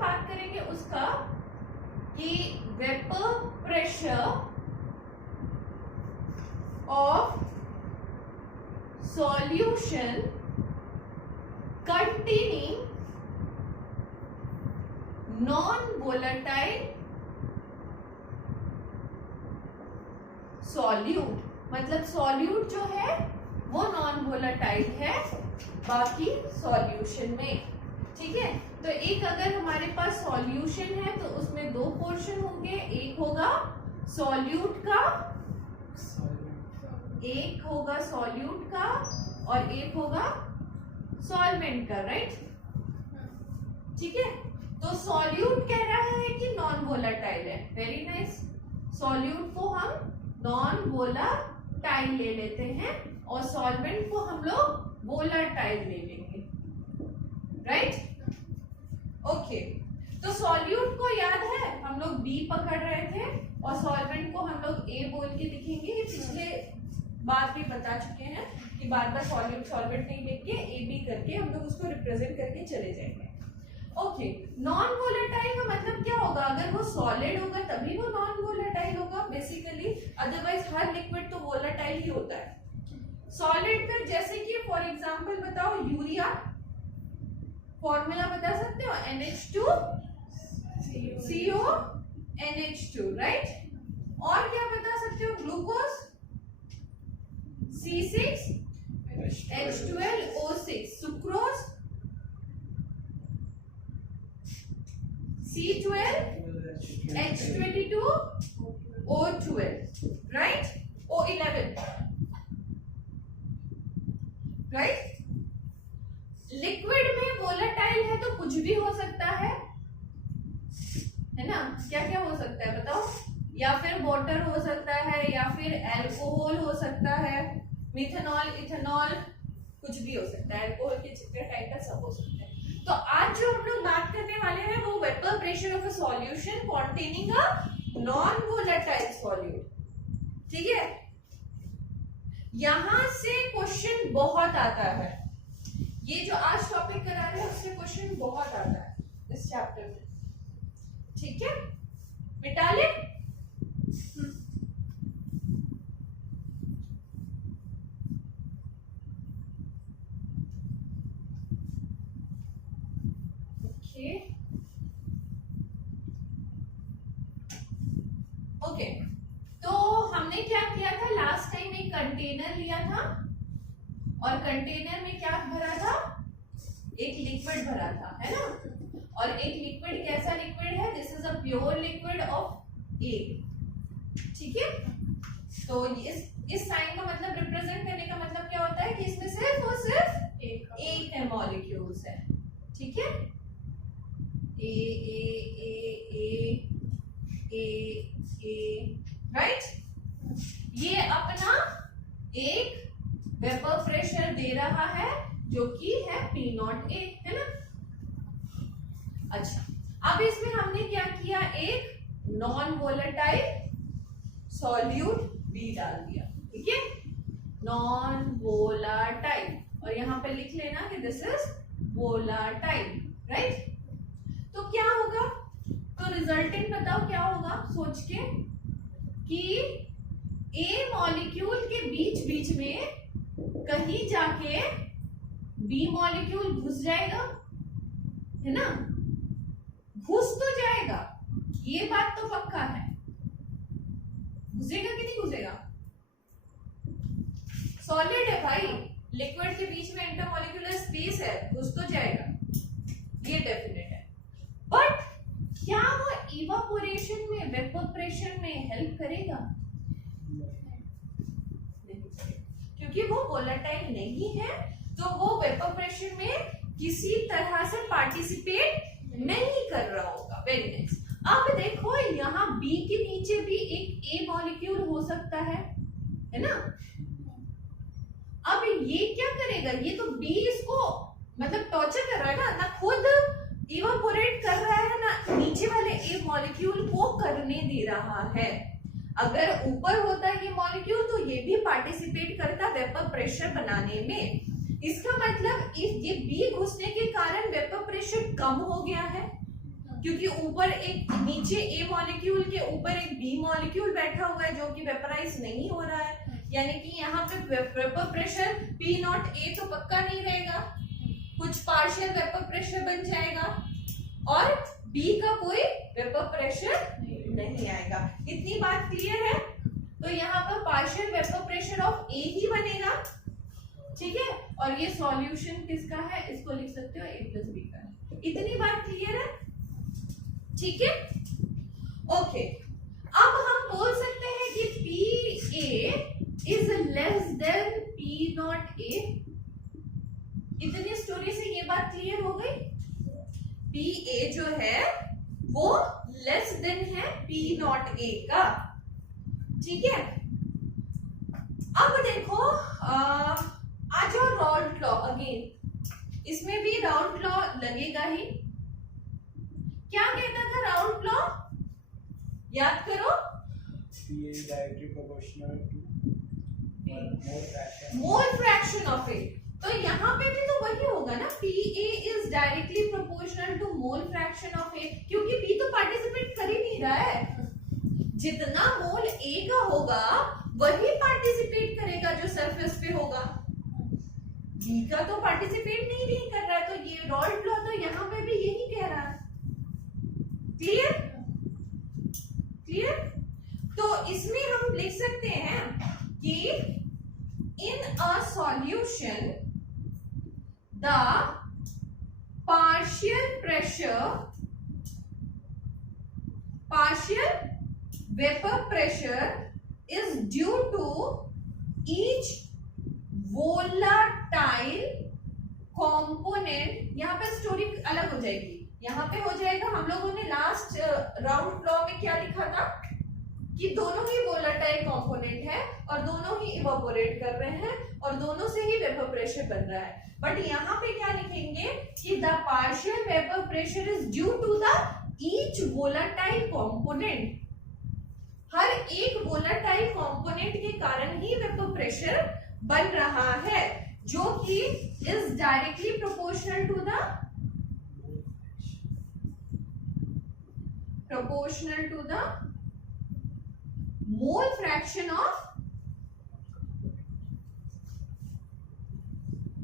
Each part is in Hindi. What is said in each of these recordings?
हम बात करेंगे उसका कि vapour pressure of solution containing non-volatile solute, मतलब सॉल्यूट जो है वो नॉन वोलेटाइल है बाकी सॉल्यूशन में, ठीक है। तो एक अगर हमारे पास सॉल्यूशन है तो उसमें दो पोर्शन होंगे, एक होगा सॉल्यूट का, एक होगा सॉल्यूट का और एक होगा सॉल्वेंट का, राइट, ठीक है। तो सॉल्यूट कह रहा है कि नॉन वोलेटाइल है, वेरी नाइस। सॉल्यूट को हम नॉन वोलेटाइल ले लेते हैं और सॉल्वेंट को हम लोग वोलेटाइल ले लेंगे, राइट, ओके। तो सॉल्यूट को याद है हम लोग बी पकड़ रहे थे और सॉल्वेंट को हम लोग ए बोल के लिखेंगे, ये पिछले बात भी बता चुके हैं कि बार बार सॉल्यूट सॉल्वेंट नहीं लिख के ए बी करके हम लोग उसको रिप्रेजेंट करके चले जाएंगे, ओके। नॉन वोलेटाइल का मतलब क्या होगा, अगर वो सॉलिड होगा तभी वो नॉन वोलेटाइल होगा बेसिकली, अदरवाइज हर लिक्विड तो वोलेटाइल ही होता है। सॉलिड में जैसे कि फॉर एग्जांपल बताओ यूरिया, फॉर्मूला बता सकते हो, NH2 CO NH2, राइट। और क्या बता सकते हो, glucose C6 H12O6, sucrose C12 H22 O12, right, O11, right. Liquid में वोलेटाइल है तो कुछ भी हो सकता है ना, क्या क्या हो सकता है बताओ, या फिर वाटर हो सकता है, या फिर अल्कोहल हो सकता है, मिथेनॉल, इथेनॉल, कुछ भी हो सकता है, अल्कोहल के चित्र टाइप का सब हो सकता है। तो आज जो हम लोग बात करने वाले हैं वो vapour pressure of a solution containing a non volatile solute, ठीक है। यहां से क्वेश्चन बहुत आता है, ये जो आज टॉपिक करा रहे हैं उससे क्वेश्चन बहुत आता है इस चैप्टर में, ठीक है। मिटा ले, ओके। तो हमने क्या किया था लास्ट टाइम, एक कंटेनर लिया था और कंटेनर में क्या भरा था, एक लिक्विड भरा था, है ना। और एक लिक्विड कैसा लिक्विड है, this is a pure liquid of A, ठीक है। तो इस साइन का मतलब रिप्रेजेंट करने का मतलब क्या होता है कि इसमें सिर्फ और सिर्फ एक है मॉलिक्यूल्स है, ठीक है, ए ए ए ए ए ए, राइट। ये अपना एक वेपर प्रेशर दे रहा है जो कि है P0A, है ना। अच्छा, अब इसमें हमने क्या किया, एक नॉन वोलेटाइल सॉल्यूट B डाल दिया, ठीक है, नॉन वोलेटाइल, और यहां पे लिख लेना कि दिस इज वोलेटाइल, राइट। तो क्या होगा, तो रिजल्टेंट बताओ क्या होगा सोच के, कि ए मॉलिक्यूल के बीच बीच में कहीं जाके बी मॉलिक्यूल घुस जाएगा, है ना, घुस तो जाएगा, ये बात तो पक्का है, घुसेगा कि नहीं घुसेगा, सॉलिड है भाई, लिक्विड के बीच में इंटरमॉलिक्यूलर स्पेस है, घुस तो जाएगा, ये डेफिनेट है। बट क्या वो इवापोरेशन में, वेपर प्रेशर में हेल्प करेगा, क्योंकि वो वोलेटाइल नहीं है, तो वो वेपर प्रेशर में किसी तरह से पार्टिसिपेट नहीं कर रहा होगा, वेरी नाइस। अब देखो यहाँ बी के नीचे भी एक ए मॉलिक्यूल हो सकता है ना। अब ये क्या करेगा, ये तो बी इसको मतलब टॉर्चर कर रहा है ना खुद इवापोरेट कर रहा है ना, नीचे वाले ए मॉलिक्यूल को करने दे रहा है। अगर ऊपर होता है ये मॉलिक्यूल तो ये भी पार्टिसिपेट करता वेपर प्रेशर बनाने में। इसका मतलब ये बी घुसने के कारण वेपर प्रेशर कम हो गया है क्योंकि ऊपर एक नीचे ए मॉलिक्यूल के ऊपर एक बी मॉलिक्यूल बैठा हुआ है जो कि वेपराइज नहीं हो रहा है, यानी कि यहाँ पे vapour pressure P naught A तो पक्का नहीं रहेगा, कुछ पार्शियल वेपर प्रेशर बन जाएगा और बी का कोई वेपर प्रेशर नहीं आएगा। इतनी बात क्लियर है? तो यहाँ पर पार्शियल वेपर प्रेशर ऑफ ए ही बनेगा, ठीक है, और ये सॉल्यूशन किसका है, इसको लिख सकते हो ए प्लस बी का। इतनी बात क्लियर है? ठीक है, ओके। अब हम बोल सकते हैं कि P A is less than P naught ए। इतनी स्टोरी से ये बात क्लियर हो गई, पी ए जो है वो लेस देन है पी नॉट ए का, ठीक है। अब देखो आ जाओ राउंड लॉ अगेन, इसमें भी राउंड लॉ लगेगा ही। क्या कहता था राउंड लॉ, याद करो, directly proportional to mole fraction of A. तो यहाँ पे भी तो वही होगा ना, P A is directly proportional to mole fraction of A, क्योंकि बी तो पार्टिसिपेट कर ही नहीं रहा है। जितना मोल ए का होगा वही पार्टिसिपेट करेगा जो सरफेस पे होगा, बी का तो पार्टिसिपेट नहीं कर रहा है। तो ये रॉल्ट लॉ तो यहाँ पे भी यही कह रहा है। क्लियर? क्लियर? तो इसमें हम लिख सकते हैं कि in a solution the partial vapour pressure is due to each volatile component। यहाँ पे स्टोरी अलग हो जाएगी, यहाँ पे हो जाएगा, हम लोगों ने लास्ट राउंड लॉ में क्या लिखा था कि दोनों ही वोलेटाइल कंपोनेंट है और दोनों ही इवेपोरेट कर रहे हैं और दोनों से ही वेपर प्रेशर बन रहा है। बट यहाँ पे क्या लिखेंगे कि the partial vapour pressure is due to the each volatile component. हर एक वोलेटाइल कंपोनेंट के कारण ही वेपर प्रेशर बन रहा है, जो कि is directly proportional to the mole fraction of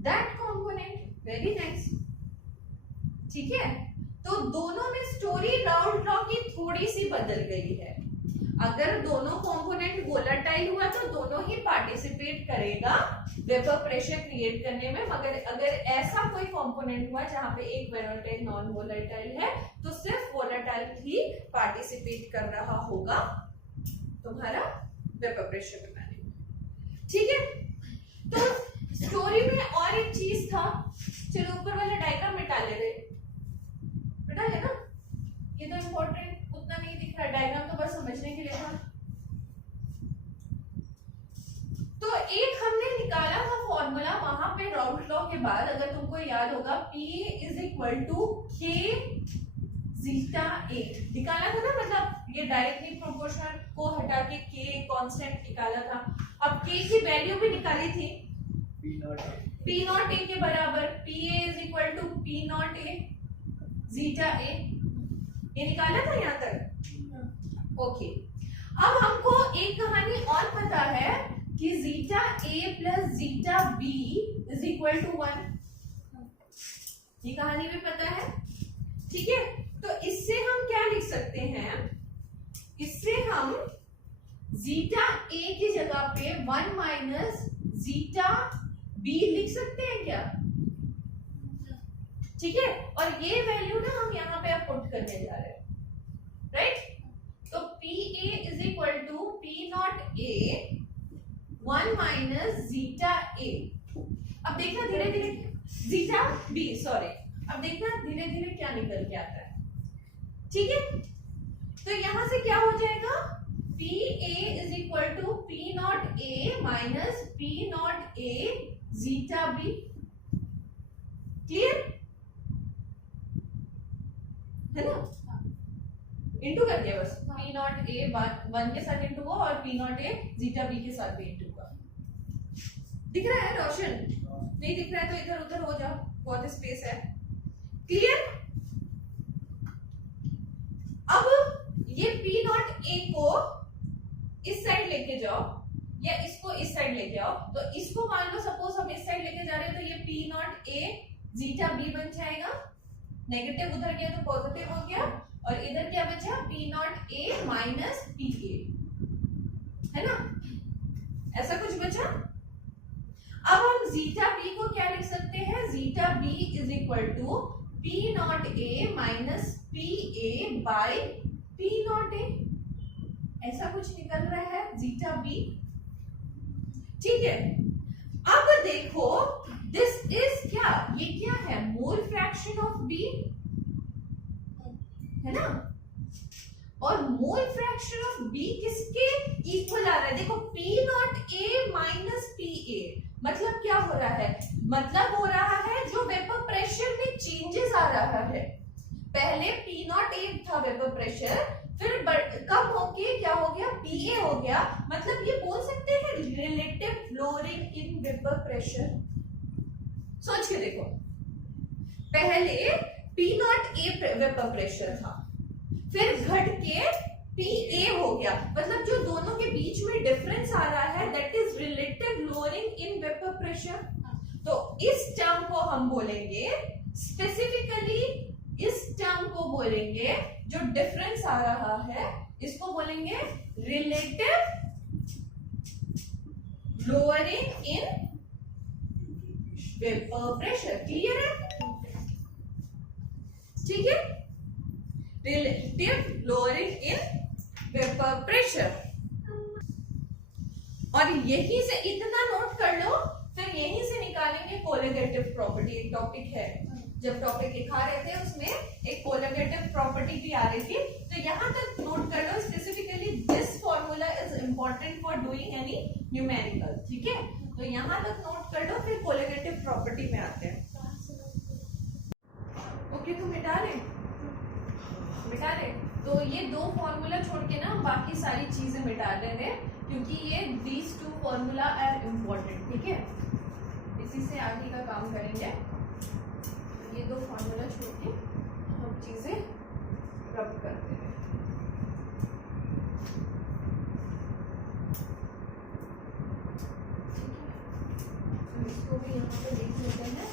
that component. Very nice, ठीक है। तो दोनों में स्टोरी राउंड लॉ की थोड़ी सी बदल गई है। अगर दोनों कंपोनेंट वोलेटाइल हुआ तो दोनों ही पार्टिसिपेट करेगा वेपर प्रेशर क्रिएट करने में, मगर अगर ऐसा कोई कंपोनेंट हुआ जहां पे एक वोलेटाइल नॉन वोलेटाइल है तो सिर्फ वोलेटाइल ही पार्टिसिपेट कर रहा होगा तुम्हारा वेपर प्रेशर बनाने में, ठीक है। तो स्टोरी में और एक चीज था, चलो ऊपर वाला डायग्राम मिटा ले रहे, मिटा ले ना, ये तो इम्पोर्टेंट उतना नहीं दिख रहा, डायग्राम तो बस समझने के लिए था। तो एक हमने निकाला था फॉर्मूला वहां पे राउंड लॉ के बाद, अगर तुमको याद होगा, P is equal to K zeta A निकाला था ना, मतलब ये डायरेक्टली प्रोपोर्शनल को हटा के K कांस्टेंट निकाला था। अब K की वैल्यू भी निकाली थी, P नॉट A के बराबर, PA is equal to P naught A zeta A, ये निकाला था यहाँ तक। ओके, अब हमको एक कहानी और पता है कि zeta A plus zeta B is equal to 1, ये कहानी भी पता है, ठीक है। तो इससे हम क्या लिख सकते हैं, इससे हम जीटा A की जगह पे 1 माइनस जीटा B लिख सकते हैं क्या, ठीक है। और ये वैल्यू ना हम यहाँ पे अब पुट करने जा रहे हैं, राइट। तो PA is equal to P naught A 1 minus zeta A। अब देखना धीरे धीरे, जीटा B सॉरी, अब देखना धीरे धीरे क्या निकल के आता है, ठीक है। तो यहां से क्या हो जाएगा, PA is equal to P naught A minus P naught A zeta B। Clear है ना, इंटू कर दिया बस, P नॉट A 1 के साथ इंटू हुआ और P naught A zeta B के साथ भी इंटू हुआ। दिख रहा है रोशन? नहीं दिख रहा है तो इधर उधर हो जाओ, बहुत स्पेस है। क्लियर? ये पी नॉट ए को इस साइड लेके जाओ या इसको इस साइड लेके आओ, तो इसको मान लो सपोज हम इस साइड लेके जा रहे हैं, तो ये P naught A zeta B बन जाएगा, नेगेटिव उधर गया तो पॉजिटिव हो गया, और इधर क्या बचा P naught A minus P ए, है ना, ऐसा कुछ बचा। अब हम जीटा बी को क्या लिख सकते हैं, zeta B is equal to P naught A minus P A by P naught A, ऐसा कुछ निकल रहा है जीटा बी। ठीक है, अब देखो दिस इज क्या, ये क्या है, मोल फ्रैक्शन ऑफ बी, है ना, और मोल फ्रैक्शन ऑफ बी किसके इक्वल आ रहा है, देखो P naught A minus P ए, मतलब क्या हो रहा है, मतलब हो रहा है जो वेपर प्रेशर में चेंजेस आ रहा है, पहले पी नॉट ए था वेपर प्रेशर, फिर कम होके क्या हो गया पी ए हो गया, मतलब ये बोल सकते हैं relative flooring in vapour pressure. सोच के देखो, पहले पी नॉट ए वेपर प्रेशर था, फिर घट के पी ए हो गया, मतलब जो दोनों के बीच में डिफरेंस आ रहा है that is relative lowering in vapour pressure. तो इस टर्म को हम बोलेंगे स्पेसिफिकली, इस टर्म को बोलेंगे जो डिफरेंस आ रहा है इसको बोलेंगे relative lowering in vapour pressure. Clear है, ठीक है, relative lowering in vapour pressure. और यहीं से इतना नोट कर लो, फिर यहीं से निकालेंगे कोलिगेटिव प्रॉपर्टी। एक टॉपिक है, जब टॉपिक दिखा रहे थे उसमें एक कोलिगेटिव प्रॉपर्टी भी आ रही थी, तो यहां तक नोट कर लो, specifically this formula is important for doing any numerical. ठीक है, तो यहां तक नोट कर लो, फिर कोलिगेटिव प्रॉपर्टी में आते हैं। ओके, तो मिटा ले, तो ये दो फॉर्मूला छोड़ के ना बाकी सारी चीजें मिटा देंगे, क्योंकि ये these two formula are important. ठीक है, इसी से आगे का काम करेंगे। ये दो फॉर्मूला छोड़ के हम चीजें रब करते हैं। तो इसको भी यहाँ पे देख लेते हैं।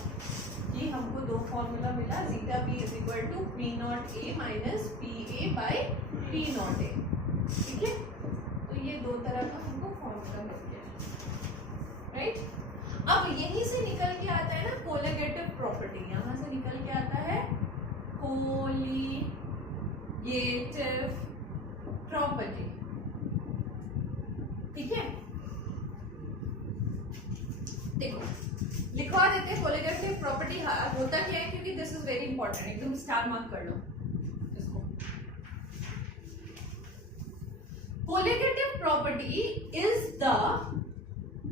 ये हमको दो फॉर्मूला मिला, zeta B is equal to P naught A minus P A by P naught A. ठीक है, तो ये दो तरह का हमको फॉर्मूला मिल गया, राइट। अब यहीं से निकल के आता है ना कोलिगेटिव प्रॉपर्टी, यहां से निकल के आता है कोलिगेटिव प्रॉपर्टी। ठीक है, देखो लिखवा देते हैं कोलिगेटिव प्रॉपर्टी होता क्या है, क्योंकि दिस इज वेरी इंपॉर्टेंट, एकदम स्टार मार्क कर लो इसको। Colligative property is the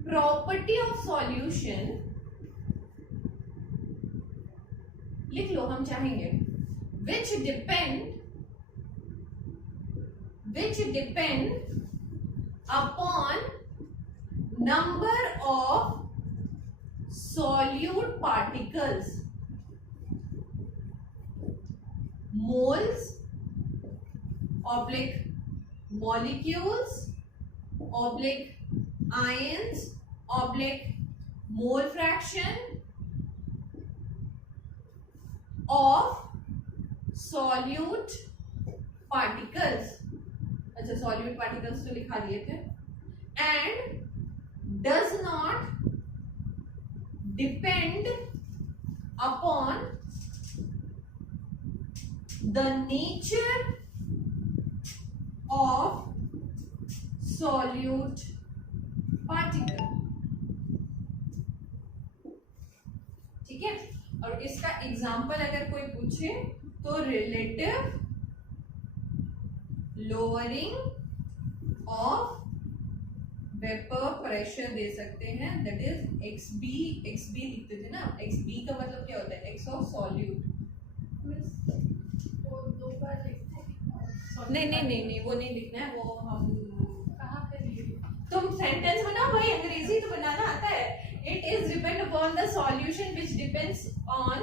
property of solution, लिख लो हम चाहेंगे, which depend upon number of solute particles, moles oblique molecules oblique ions oblique mole fraction of solute particles। अच्छा, solute particles तो लिखा दिए थे, and does not depend upon the nature of solute particle। ठीक है, और इसका एग्जांपल अगर कोई पूछे तो relative lowering of vapour pressure दे सकते हैं, दैट इज एक्सबी। एक्सबी लिखते थे ना, एक्सबी का मतलब क्या होता है, एक्स ऑफ सॉल्यूट। नहीं वो नहीं लिखना है, वो हम कहाँ पे तुम सेंटेंस बनाओ भाई, अंग्रेजी तो बनाना आता है। It is depend upon the solution which depends on,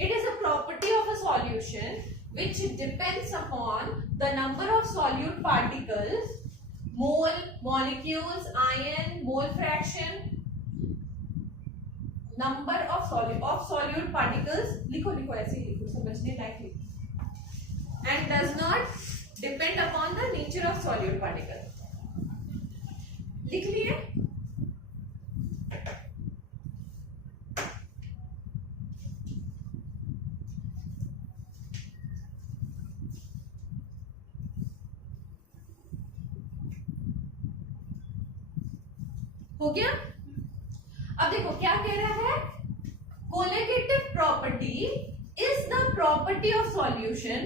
it is a property of a solution which depends upon the number of solute particles, mole, molecules, ion, mole fraction, number of solute particles, लिखो लिखो ऐसे ही लिखो, समझने लायक लिखो, and does not depend upon the nature of solute particle. लिख लिए? हो गया? अब देखो क्या कह रहा है, colligative property is the property of solution.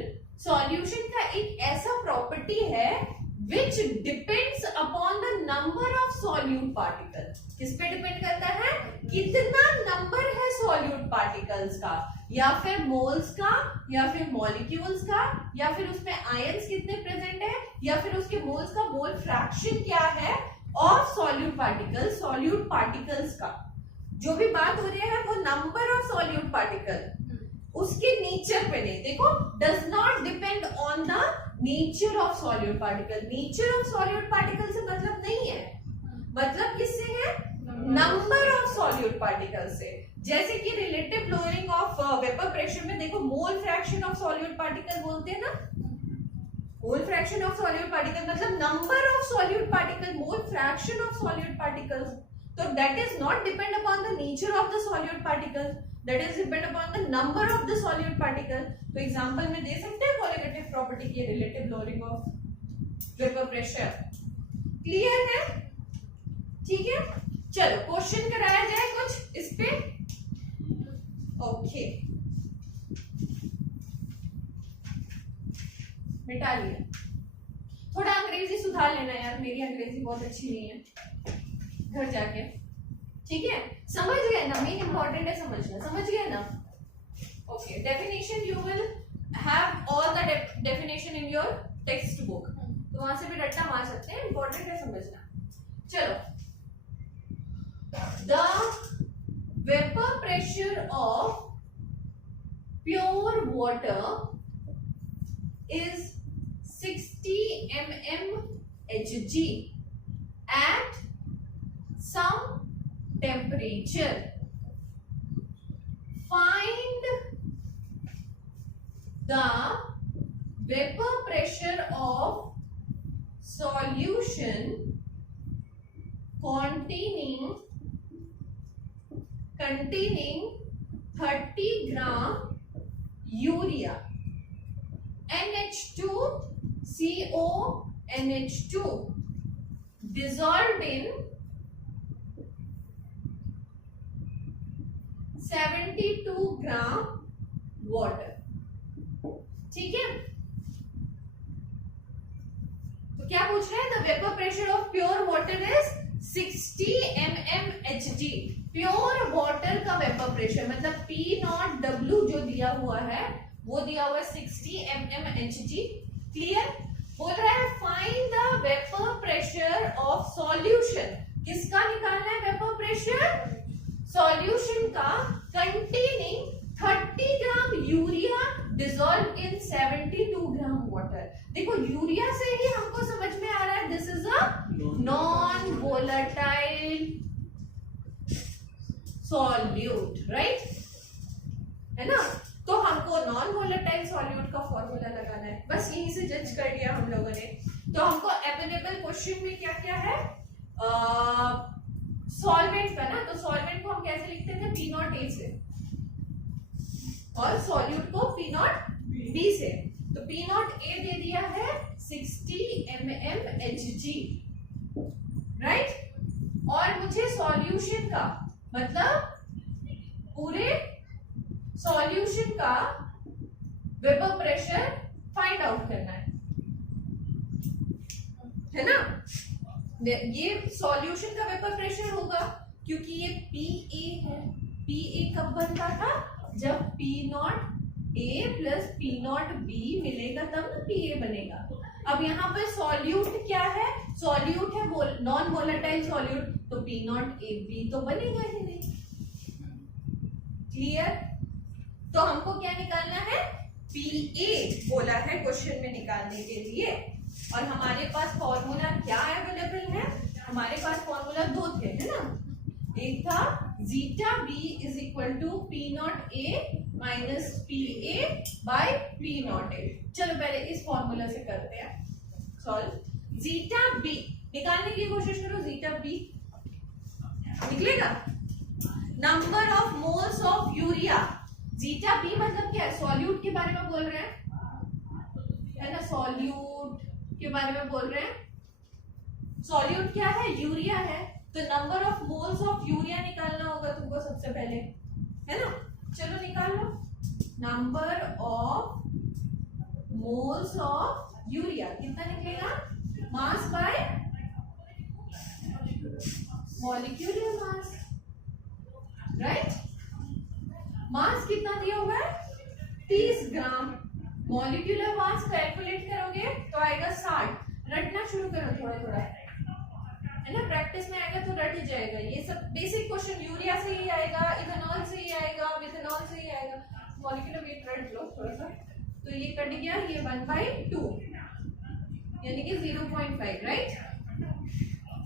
Solution का एक ऐसा प्रॉपर्टी है which depends upon the number of solute particle. किस पे डिपेंड करता है? कितना नंबर है सॉल्यूट पार्टिकल्स का, या फिर मोल्स का, या फिर मॉलिक्यूल्स का, या फिर उसमें आयंस कितने प्रेजेंट है, या फिर उसके मोल्स का मोल फ्रैक्शन क्या है, और सॉल्यूट पार्टिकल्स का. जो भी बात हो रही है वो नंबर ऑफ सॉल्यूट पार्टिकल, उसके नेचर पे नहीं. देखो, does not depend on the nature of solute particle. Nature of solute particle से मतलब नहीं है, मतलब किससे है? नंबर ऑफ सॉल्यूट पार्टिकल से. जैसे कि relative lowering of vapour pressure में देखो, mole fraction of solute particle बोलते हैं ना. Mole fraction of solute particle मतलब number of solute particle, mole fraction of solute particles. तो that is not depend upon the nature of the solute particle, that is depend upon the number of the solute particle. तो एग्जांपल में दे सकते हैं कोलिगेटिव प्रॉपर्टी की relative lowering of vapour pressure. Clear है? ठीक है, चलो क्वेश्चन कराया जाए कुछ इस पे. ओके, मिटा लिया. थोड़ा अंग्रेजी सुधार लेना यार, मेरी अंग्रेजी बहुत अच्छी नहीं है, घर जाके. ठीक है, समझ गए ना? मेन इंपॉर्टेंट है समझना. समझ गए ना? Okay, definition you will have all the definition in your text book, तो वहां से भी रट्टा मार सकते हैं. इंपॉर्टेंट है समझना. चलो, the vapour pressure of pure water is 60 mmHg at some temperature. Find the vapor pressure of solution containing 30 gram urea, NH2CO NH2 dissolved in 72 gram water. ठीक है, तो क्या पूछ रहे हैं? The vapour pressure of pure water is 60 mmHg. Pure water का वेपर प्रेशर मतलब P0W जो दिया हुआ है वो दिया हुआ है 60 mmHg. क्लियर? बोल रहा है find the vapour pressure of solution. किसका निकालना है वेपर प्रेशर? सॉल्यूशन का, containing 30 gram urea dissolve in 72 gram water. देखो, यूरिया से ही हमको समझ में आ रहा है this is a non volatile solute, right? है ना? तो हमको नॉन वोलेटाइल सॉल्यूट का फॉर्मूला लगाना है. बस यहीं से जज कर लिया हम लोगों ने. तो हमको एप्लीकेबल क्वेश्चन में क्या क्या है? सॉल्वेंट का ना, तो सॉल्वेंट को हम कैसे लिखते थे? P0A से, और सॉल्यूट को P0B से. तो P0A दे दिया है 60 mmHg, राइट? और मुझे सॉल्यूशन का मतलब पूरे सॉल्यूशन का वेपर प्रेशर फाइंड आउट करना है ना? ये सॉल्यूशन का वेपर प्रेशर होगा क्योंकि ये PA है. PA कब बनता था? जब P0A प्लस P0B मिलेगा तब ना PA बनेगा. अब यहाँ पर सॉल्यूट क्या है? सॉल्यूट है नॉन वोलेटाइल सॉल्यूट, तो P0AB तो बनेगा ही नहीं. क्लियर? तो हमको क्या निकालना है? PA बोला है क्वेश्चन में निकालने के लिए, और हमारे पास फॉर्मूला क्या अवेलेबल है, हमारे पास फॉर्मूला दो थे, है ना, एक था zeta B is equal to P naught A minus PA by P naught A। चलो पहले इस फॉर्मूला से करते हैं सॉल्व। जीटा B निकालने की कोशिश करो, जीटा B निकलेगा, number of moles of urea. Zeta B मतलब क्या है, सॉल्यूट के बारे में बोल रहे हैं, है ना, सॉल्यूट के बारे में बोल रहे हैं। सॉल्यूट क्या है, यूरिया है, तो number of moles of urea निकालना होगा तुमको सबसे पहले, है ना। चलो निकाल लो, number of moles of urea कितना निकलेगा, mass by molecular mass, right. Mass कितना दिया हुआ है, 30 ग्राम। मॉलिक्यूलर मास कैलकुलेट करोगे तो आएगा 60। रटना शुरू करो थोड़ा थोड़ा, है ना, प्रैक्टिस में आएगा तो रट ही जाएगा। ये सब बेसिक क्वेश्चन यूरिया से ही आएगा, इथेनॉल से ही आएगा, मिथेनॉल से ही आएगा। मॉलिक्यूलर वेट रट लो थोड़ा सा, तो ये कट गया, ये 1/2 यानी कि 0.5, right.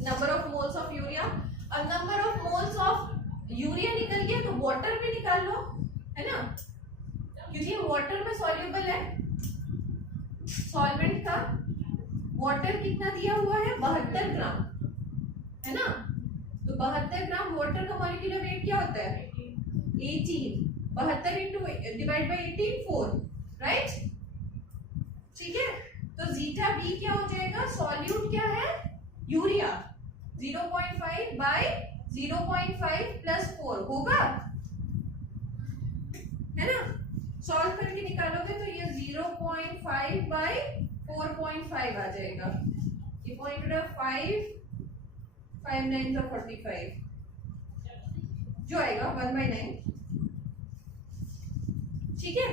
Number of moles of urea, अब number of moles of urea निकल गया तो वाटर भी निकाल लो, है ना, क्योंकि वाटर में सॉल्युबल है सॉल्वेंट का। वाटर कितना दिया हुआ है, 72 ग्राम, है ना, तो 72 ग्राम वाटर का मॉलिक्यूलर वेट क्या होता है, 18। 72 इंटू डिवाइड बाई 18 4, राइट। ठीक है, तो जीटा B क्या हो जाएगा, सॉल्यूट क्या है, यूरिया, 0.5 बाय 0.5 प्लस 4 होगा, है ना। सॉल्व करके निकालोगे तो ये 0.5 बाय 4.5 आ जाएगा। ये पॉइंट 5 5 9 तो 45 जो आएगा 1/9, ठीक है,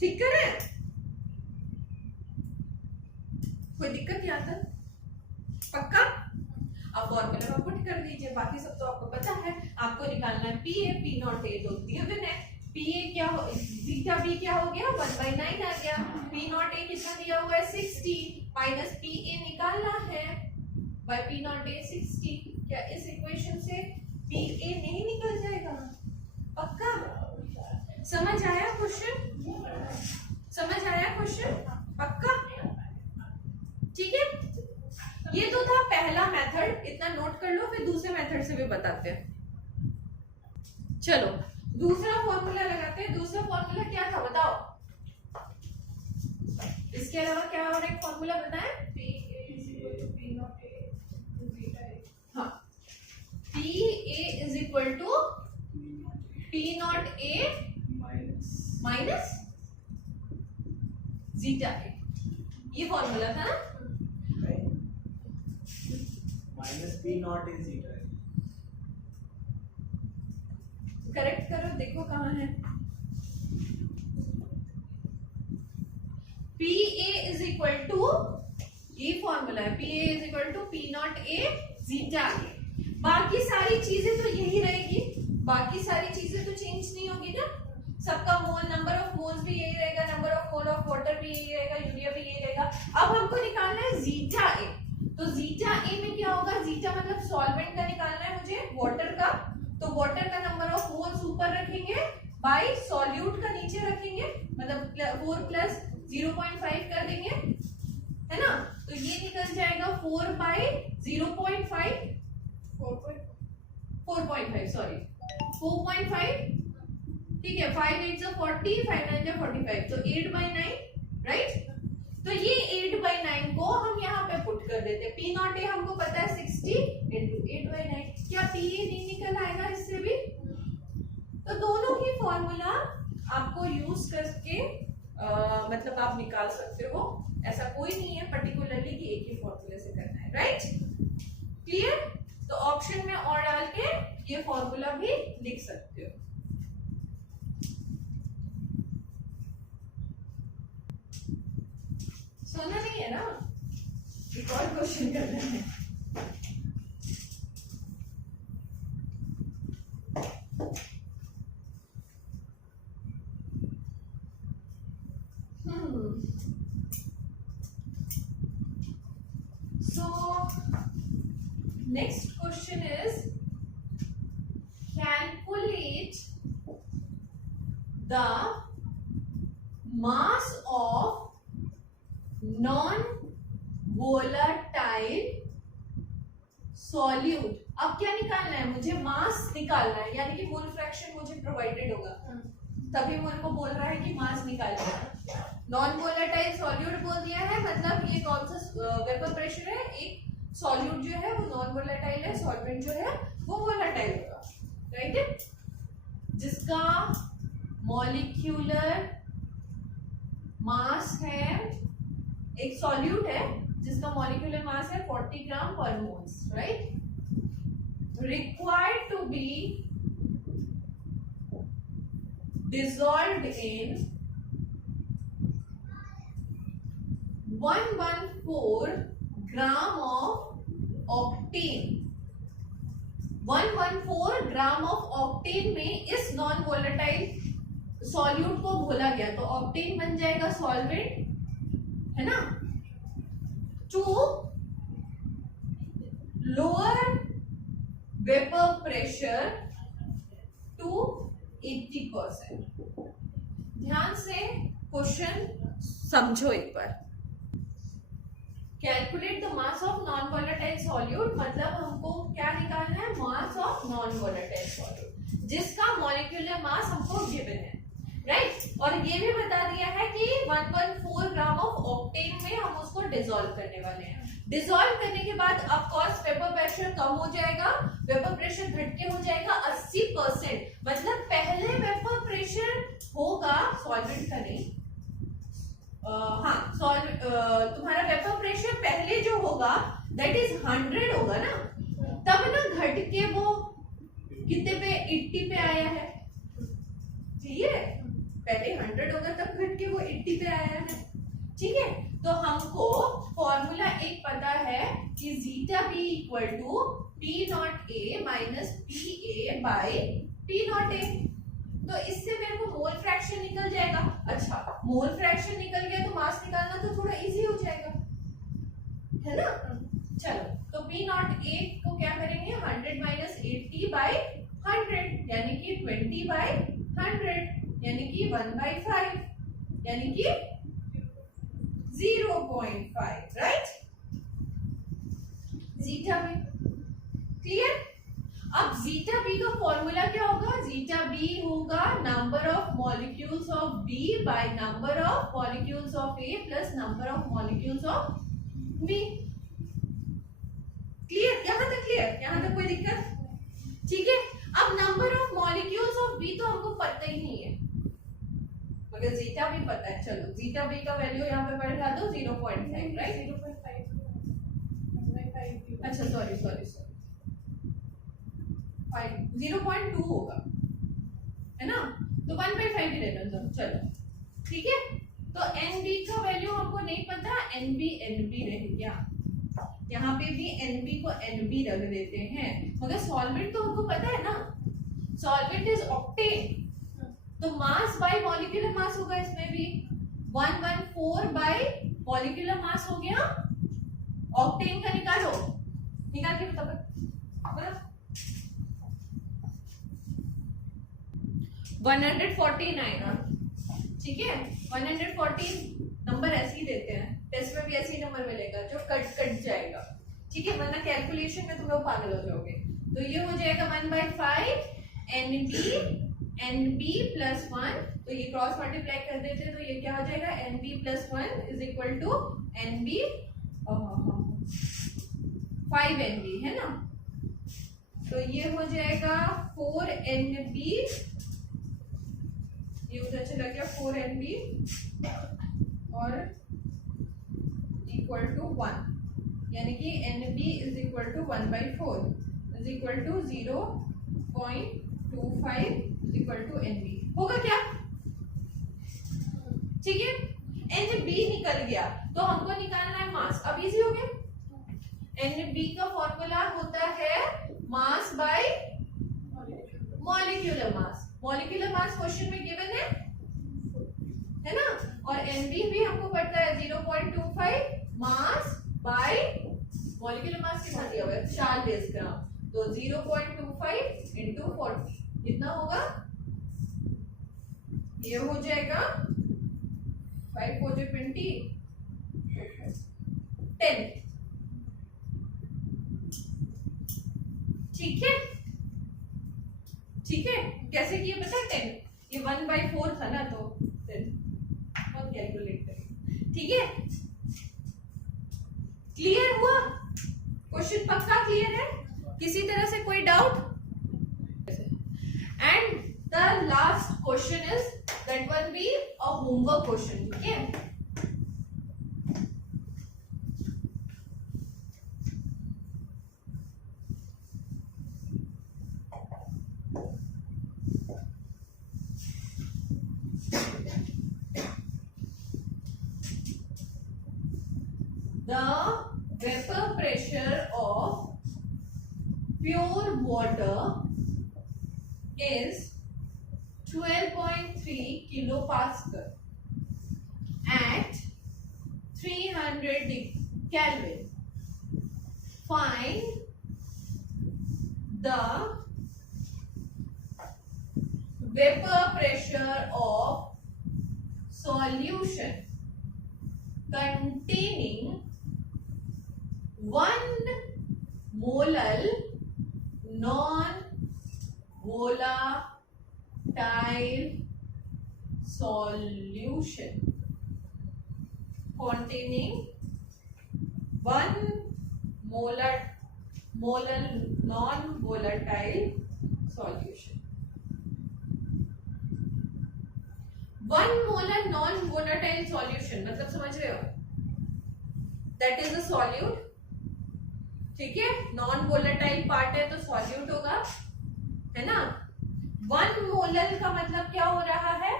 ठीक कर रहे हैं, कोई दिक्कत नहीं आता, पक्का। अब फॉर्मूला में पुट कर दीजिए, बाकी सब तो आपको पता है। आपको निकालना है PA P नॉट A, तो गिवन है। PA क्या हो, जीटा B क्या हो गया, 1/9 आ गया। P नॉट A कितना दिया हुआ है, 60 माइनस PA निकालना है बाय P नॉट A 60। क्या इस इक्वेशन से PA नहीं निकल जाएगा, पक्का। समझ आया क्वेश्चन, समझ आया क्वेश्चन, पक्का, ठीक है। ये तो था पहला मेथड, इतना नोट कर लो, फिर दूसरे मेथड से भी बताते हैं। चलो दूसरा फॉर्मूला लगाते हैं। दूसरा फॉर्मूला क्या था बताओ, इसके अलावा क्या और एक फॉर्मूला बताएं, हाँ, PA is equal to P naught A minus zeta A, ये फॉर्मूला था ना, minus P naught is zeta. Correct करो, देखो कहाँ है। PA इज इक्वल टू, ये फॉर्मूला है, PA is equal to P naught A zeta A। बाकी सारी चीजें तो यही रहेगी, बाकी सारी चीजें तो चेंज नहीं होगी ना। सबका मोल, नंबर ऑफ मोल्स भी यही रहेगा, number of mole of water भी यही रहेगा, यूरिया भी यही रहेगा। अब हमको निकालना है जीटा A, तो जीटा A में क्या होगा, जीटा मतलब सॉल्वेंट का निकालना है मुझे, वाटर का, तो वाटर का नंबर ऑफ मोल्स ऊपर रखेंगे बाय सॉल्यूट का नीचे रखेंगे, मतलब 4 प्लस 0.5 कर देंगे, है ना, तो ये निकल जाएगा 4 बाय 0.5 4.5 सॉरी 4.5, ठीक है। 5 8 जो 40, 5 9 जो 45, तो 8/9, राइट। तो ये 8/9 को हम यहाँ पे पुट कर देते हैं। P नॉट A हमको पता है 60 इंटू 8/9, क्या PA नहीं निकल आएगा इससे भी। तो दोनों ही फॉर्मूला आपको यूज करके मतलब आप निकाल सकते हो, ऐसा कोई नहीं है पर्टिकुलरली कि एक ही फॉर्मूले से करना है, राइट, क्लियर। तो ऑप्शन में और डाल के ये फॉर्मूला भी लिख सकते हो। सोना नहीं है ना, एक और क्वेश्चन करना है। So next question is calculate the mass of non-volatile solute. अब क्या निकालना है मुझे? मास निकालना है, यानी कि मोल फ्रैक्शन मुझे प्रोवाइडेड होगा, तभी मेरे को बोल रहा है कि मास निकालना है। नॉन वोलेटाइल सॉल्यूट बोल दिया है, मतलब ये कौन सा वेपर प्रेशर है? एक सॉल्यूट जो है वो नॉन वोलेटाइल है, सॉल्वेंट जो है वो वोलेटाइल होगा, राइट है? जिसका मॉलिक्यूलर मास है, एक सॉल्यूट है जिसका मॉलिक्यूलर मास है 40 ग्राम पर moles, right? Required to be dissolved in 114 gram of octane. 114 gram of octane में इस नॉन वोलेटाइल सॉल्यूट को घोला गया, तो ऑक्टेन बन जाएगा सॉल्वेंट, है ना? To lower vapour pressure to 80%। ध्यान से क्वेश्चन समझो एक बार। Calculate the mass of non volatile solute, मतलब हमको क्या निकालना है? Mass of non volatile solute जिसका मॉलिक्यूलर मास हमको गिवन है, राइट? और ये भी बता दिया है कि 114 ग्राम ऑफ ऑक्टेन में हम उसको डिसॉल्व करने वाले हैं। डिसॉल्व करने के बाद ऑफ कोर्स वेपर प्रेशर कम हो जाएगा, वेपर प्रेशर घट के हो जाएगा 80%, मतलब पहले वेपर प्रेशर होगा सॉल्वेंट का नहीं, तुम्हारा वेपर प्रेशर पहले जो होगा दैट इज 100 होगा ना, तब ना घट के वो कितने पे? 80 पे आया है, ठीक है? पहले 100 होगा तब घट के वो 80 पे आया है, ठीक है? तो हमको फॉर्मूला एक पता है कि zeta B equal to P naught A minus P A by P naught A. तो इससे मेरे को मोल फ्रैक्शन निकल जाएगा। अच्छा, मोल फ्रैक्शन निकल गया तो मास निकालना तो थोड़ा इजी हो जाएगा, है ना? चलो, तो पी नॉट ए को क्या करेंगे? 100 माइनस 80 बाई 100, यानी कि 20 बाई 100, यानी कि 1/5, यानी कि 0.5, राइट? Zeta B clear. अब जीटा बी का फॉर्मूला क्या होगा? जीटा बी होगा number of molecules of B by number of molecules of A plus number of molecules of B. Clear? यहां तक क्लियर? यहां तक कोई दिक्कत? ठीक है। अब number of molecules of B तो हमको पता ही नहीं है, मगर जीटा भी पता है। चलो, जीटा बी का वैल्यू यहाँ पे बैठा दो 0.5, राइट? 0.5, अच्छा सॉरी 0.2 होगा, है ना? तो 1/5 ही लेना दो। चलो, ठीक है। तो NB का वैल्यू हमको नहीं पता, NB रह गया, यहाँ पे भी NB को NB रख देते हैं, मगर सॉल्वेंट तो हमको पता है ना, सॉल्वेंट इज ऑक्टेन, तो मास बाय मॉलिक्यूलर मास होगा इसमें भी 114 बाय मॉलिक्यूलर मास हो गया। ऑक्टेन का निकालो, निकाल के बताओ। 149, ठीक है? 114 नंबर ऐसे ही देते हैं, टेस्ट में भी ऐसे ही नंबर मिलेगा जो कट जाएगा, ठीक है? वरना कैलकुलेशन में तुम लोग पागल हो जाओगे। तो ये हो जाएगा 1/5 NB प्लस 1, तो ये क्रॉस मल्टीप्लाई कर देते हैं, तो ये क्या हो जाएगा? NB plus 1 is equal to NB 5NB, है ना? तो ये हो जाएगा 4NB, ये उधर चला गया 4NB और इक्वल टू 1, यानी कि NB is equal to 1/4 is equal to 0.25 is equal to NB होगा क्या? ठीक है। NB निकल गया तो हमको निकालना है मास। अब इजी हो गया। NB का फॉर्मूला होता है मास by molecular mass. Molecular mass question में गिवन है ना? और mv भी हमको पता है 0.25 मास बाय मॉलिक्यूलर मास कितना दिया हुआ है 40 ग्राम, तो 0.25 into 40 कितना होगा, ये हो जाएगा 5 4 20 10। ठीक है, ठीक है, कैसे किए पता है 10, ये 1/4 था ना तो 10 और कैलकुलेट करें। ठीक है, क्लियर हुआ, क्वेश्चन पक्का क्लियर है, किसी तरह से कोई doubt? And the last question is that one be a homework question. ठीक है, the vapor pressure of pure water is 12.3 kilopascal at 300 Kelvin. Find the vapor pressure of solution containing 1 molar non-volatile solution containing 1 molar non-volatile solution. 1 molar non-volatile solution मतलब समझ रहे हो, that is a solute। ठीक है, नॉन वोलेटाइल पार्ट है तो सॉल्यूट होगा, है ना। 1 मोलर का मतलब क्या हो रहा है,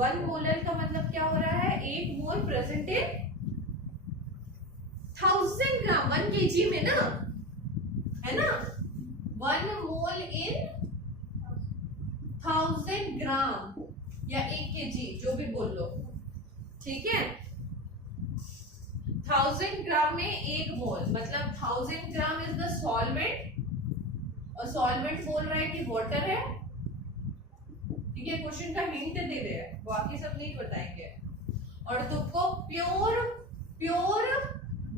1 मोलर का मतलब क्या हो रहा है, 1 मोल प्रेजेंट इन 1000 ग्राम, 1 kg में ना, है ना, 1 मोल इन 1000 ग्राम या 1 kg जो भी बोल लो। ठीक है, 1000 ग्राम में 1 मोल मतलब 1000 ग्राम इज द सॉल्वेंट, और सॉल्वेंट बोल रहा है कि वाटर है। ठीक है, क्वेश्चन का हिंट दे रहे हैं, बाकी सब नहीं बताएंगे। और तुमको प्योर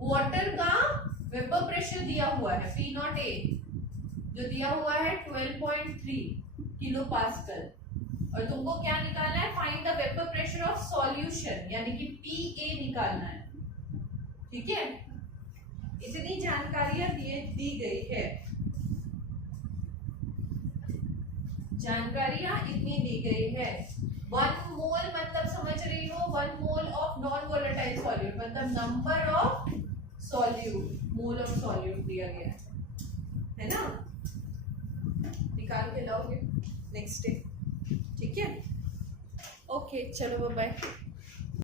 वाटर का वेपर प्रेशर दिया हुआ है P0A जो दिया हुआ है 12.3 किलो पास्कल, और तुमको क्या निकालना है, find the vapour pressure of solution यानी कि PA निकालना है। ठीक है, इतनी जानकारियां दी गई है, जानकारियां इतनी दी गई है। 1 मोल मतलब समझ रही हो, 1 mole of non volatile solute मतलब number of solute, mole of solute दिया गया है ना, निकाल के लाओगे नेक्स्ट डे। ठीक है, ओके, चलो बाय।